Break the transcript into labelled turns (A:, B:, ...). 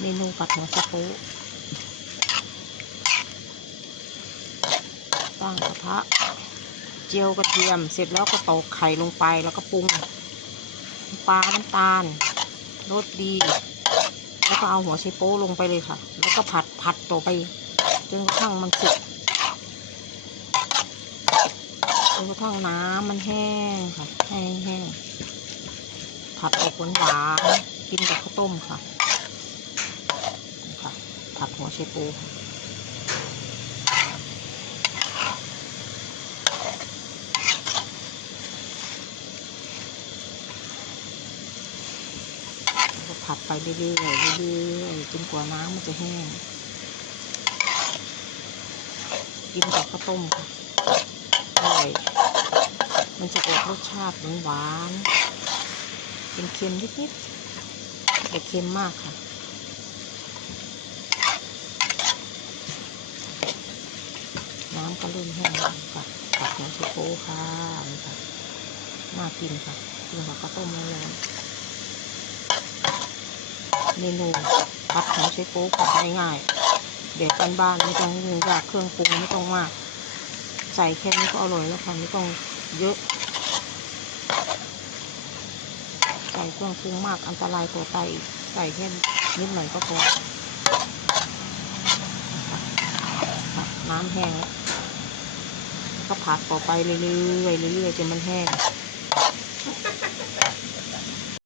A: เมนูผัดหัวสะโป๊ะตั้งกระทะเจียวกระเทียม เสร็จแล้วก็ตอกไข่ลงไปแล้วก็ปรุงปลาน้ำตาลรสดี แล้วก็เอาหัวไชโป๊ลงไปเลยค่ะ แล้วก็ผัดผัดต่อไป จนกระทั่งมันสุกจนกระทั่งน้ำมันแห้งค่ะแห้งแห้งผัดออกหวานหวานกินกับข้าวต้มค่ะ ชป๊ค่ะแล้วก็ผัดไปเรื่อยๆเรื่อยๆจนกว่าน้ำมันจะแห้ง กินกับข้าวต้มค่ะอร่อยมันจะออกรสชาติหวาน เป็นเค็มนิดๆแต่เค็มมากค่ะ น้ำก็เริ่แห้งแล้วค่ะผัดหัวไชโป๊ค่ะนี่ค่ะน่ากินค่ะกินกับข้าวต้มร้อนเมนูผัดหัวไชโป๊ผัดง่ายๆเด็กบ้านๆไม่ต้องยุ่งยากเครื่องปรุงไม่ต้องมากใส่แค่นี้ก็อร่อยแล้วค่ะไม่ต้องเยอะ ใส่เครื่องปรุงมากอันตรายต่อไตใส่แค่นิดหน่อยก็พอน้ำแห้งแล้ว ก็ผัดต่อไปเรื่อยๆเรื่อยๆจนมันแห้ง